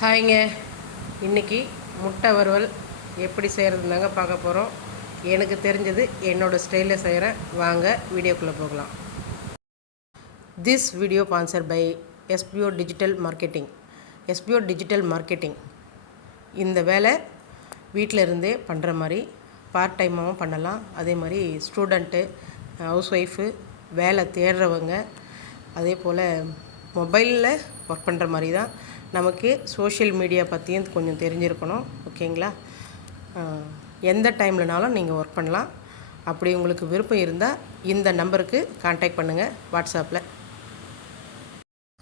ஹாய்ங்க. இன்றைக்கி முட்டை வறுவல் எப்படி செய்கிறதுனாங்க பார்க்க போகிறோம். எனக்கு தெரிஞ்சது என்னோடய ஸ்டைலில் செய்கிறேன். வாங்க வீடியோக்குள்ளே போகலாம். This video sponsor by SPO digital marketing. SPO digital marketing இந்த வேலை வீட்டில் இருந்தே பண்ணுற மாதிரி பார்ட் டைமாகவும் பண்ணலாம். அதே மாதிரி ஸ்டூடெண்ட்டு, ஹவுஸ் ஒய்ஃபு, வேலை தேடுறவங்க, அதே போல் மொபைலில் ஒர்க் பண்ணுற மாதிரி தான். நமக்கு சோஷியல் மீடியா பற்றியும் கொஞ்சம் தெரிஞ்சிருக்கணும். ஓகேங்களா? எந்த டைம்லனாலும் நீங்கள் ஒர்க் பண்ணலாம். அப்படி உங்களுக்கு விருப்பம் இருந்தால் இந்த நம்பருக்கு கான்டாக்ட் பண்ணுங்கள் வாட்ஸ்அப்பில்.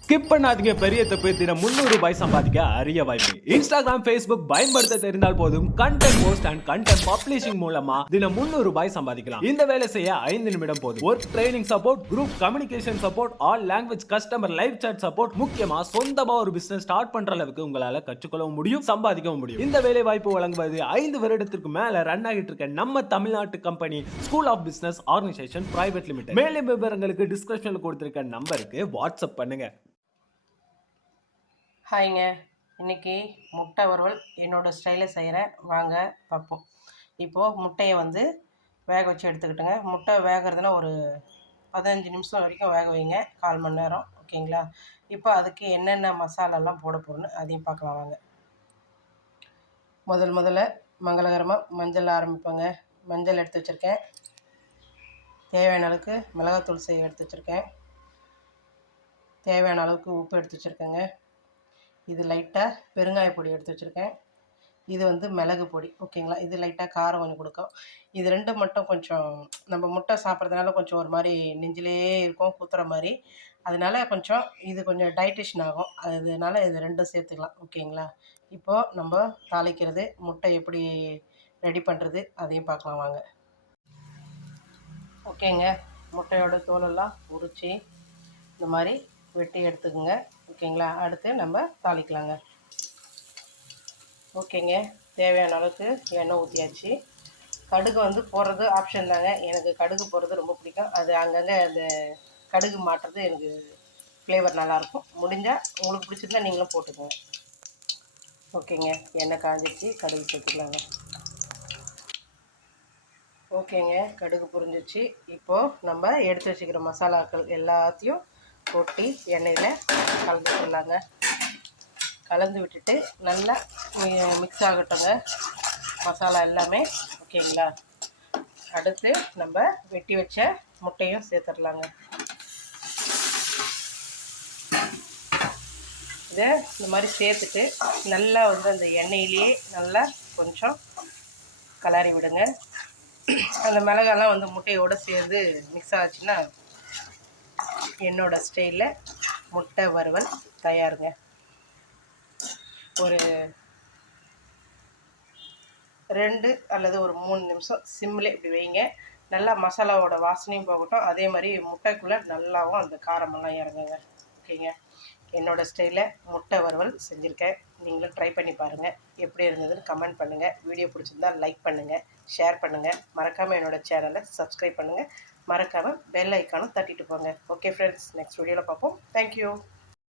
ஸ்கிப் பண்ணாதீங்க. பெரிய தப்பு. தினம் 300 ரூபாய் சம்பாதிக்க அரிய வாய்ப்பு. இன்ஸ்டாகிராம், ஃபேஸ்புக் பயன்படுத்த தெரிந்தால் போதும். Content post and content publishing மூலமா தினம் 300 ரூபாய் சம்பாதிக்கலாம். இந்த வேலை செய்ய 5 நிமிடம் போதும். Work training support, group communication support, all language customer live chat support, முக்கியமா சொந்தமா ஒரு பிசினஸ் ஸ்டார்ட் பண்ற அளவுக்கு உங்களால கற்றுக்கொள்ளவும் முடியும், சம்பாதிக்கவும் முடியும். இந்த வேலை வாய்ப்பு வழங்குவது 5 வருடத்திற்கு மேல ரன் ஆகிட்டு இருக்க நம்ம தமிழ்நாட்டு company school of business organisation private limited. மேலும் விவரங்களுக்கு டிஸ்கிரிப்ஷன்ல கொடுத்திருக்க நம்பருக்கு வாட்ஸ்அப் பண்ணுங்க. ஹாய்ங்க. இன்றைக்கி முட்டை வறுவல் என்னோடய ஸ்டைலில் செய்கிறேன். வாங்க பார்ப்போம். இப்போது முட்டையை வேக வச்சு எடுத்துக்கிட்டுங்க. முட்டை வேகிறதுனா ஒரு 15 நிமிஷம் வரைக்கும் வேக வைங்க, 1/4 மணி நேரம். ஓகேங்களா? இப்போ அதுக்கு என்னென்ன மசாலாலாம் போட போகிறோன்னு அதையும் பார்க்கலாம் வாங்க. முதல்ல மங்களகரமாக மஞ்சள் ஆரம்பிப்போங்க. மஞ்சள் எடுத்து வச்சுருக்கேன். தேவையான அளவுக்கு மிளகாத்தூள் எடுத்து வச்சுருக்கேன். தேவையான அளவுக்கு உப்பு எடுத்து வச்சுருக்கேங்க. இது லைட்டாக பெருங்காய பொடி எடுத்து வச்சுருக்கேன். இது மிளகு பொடி. ஓகேங்களா? இது லைட்டாக காரம் கொஞ்சம் கொடுக்கும். இது ரெண்டும் மட்டும் கொஞ்சம் நம்ம முட்டை சாப்பிட்றதுனால கொஞ்சம் ஒரு மாதிரி நெஞ்சிலே இருக்கும், குத்துற மாதிரி. அதனால கொஞ்சம் டைஜஷன் ஆகும். அதனால இது ரெண்டும் சேர்த்துக்கலாம். ஓகேங்களா? இப்போது நம்ம தாளிக்கிறது, முட்டை எப்படி ரெடி பண்ணுறது அதையும் பார்க்கலாம் வாங்க. ஓகேங்க. முட்டையோட தோலெல்லாம் உரித்து இந்த மாதிரி வெட்டி எடுத்துக்கோங்க. ஓகேங்களா? அடுத்து நம்ம தாளிக்கலாங்க. ஓகேங்க. தேவையான அளவுக்கு எண்ணெய் ஊற்றியாச்சு. கடுகு போடுறது ஆப்ஷன் தாங்க. எனக்கு கடுகு போடுறது ரொம்ப பிடிக்கும். அது அங்கங்கே அந்த கடுகு மாட்டுறது எனக்கு ஃப்ளேவர் நல்லாயிருக்கும். முடிஞ்சால் உங்களுக்கு பிடிச்சிருந்தா நீங்களும் போட்டுக்கோங்க. ஓகேங்க. எண்ணெய் காஞ்சிச்சு, கடுகு சேர்த்துக்கலாங்க. ஓகேங்க. கடுகு புரிஞ்சிச்சு. இப்போது நம்ம எடுத்து வச்சுக்கிற மசாலாக்கள் எல்லாத்தையும் கொட்டி எண்ணெயில் கலந்துக்கலாங்க. கலந்து விட்டுட்டு நல்லா மிக்ஸ் ஆகட்டுங்க மசாலா எல்லாமே. ஓகேங்களா? அடுத்து நம்ம வெட்டி வச்ச முட்டையும் சேர்த்துடலாங்க. இதை இந்த மாதிரி சேர்த்துட்டு நல்லா அந்த எண்ணெயிலேயே நல்லா கொஞ்சம் கலரி விடுங்க. அந்த மிளகாலாம் முட்டையோடு சேர்ந்து மிக்ஸ் ஆச்சுன்னா என்னோடய ஸ்டைலில் முட்டை வறுவல் தயாருங்க. ஒரு 2 அல்லது ஒரு 3 நிமிஷம் சிம்மில் இப்படி வைங்க. நல்லா மசாலாவோட வாசனையும் போகட்டும். அதே மாதிரி முட்டைக்குள்ளே நல்லாவும் அந்த காரமெல்லாம் இறங்குங்க. ஓகேங்க. என்னோடய ஸ்டைலில் முட்டை வறுவல் செஞ்சுருக்கேன். நீங்களும் ட்ரை பண்ணி பாருங்கள். எப்படி இருந்ததுன்னு கமெண்ட் பண்ணுங்கள். வீடியோ பிடிச்சிருந்தால் லைக் பண்ணுங்கள், ஷேர் பண்ணுங்கள். மறக்காமல் என்னோடய சேனலை சப்ஸ்கிரைப் பண்ணுங்கள். மறக்காமல் பெல் ஐக்கானும் தட்டிட்டு போங்க. ஓகே ஃப்ரெண்ட்ஸ், நெக்ஸ்ட் வீடியோவில் பார்ப்போம். தேங்க்யூ.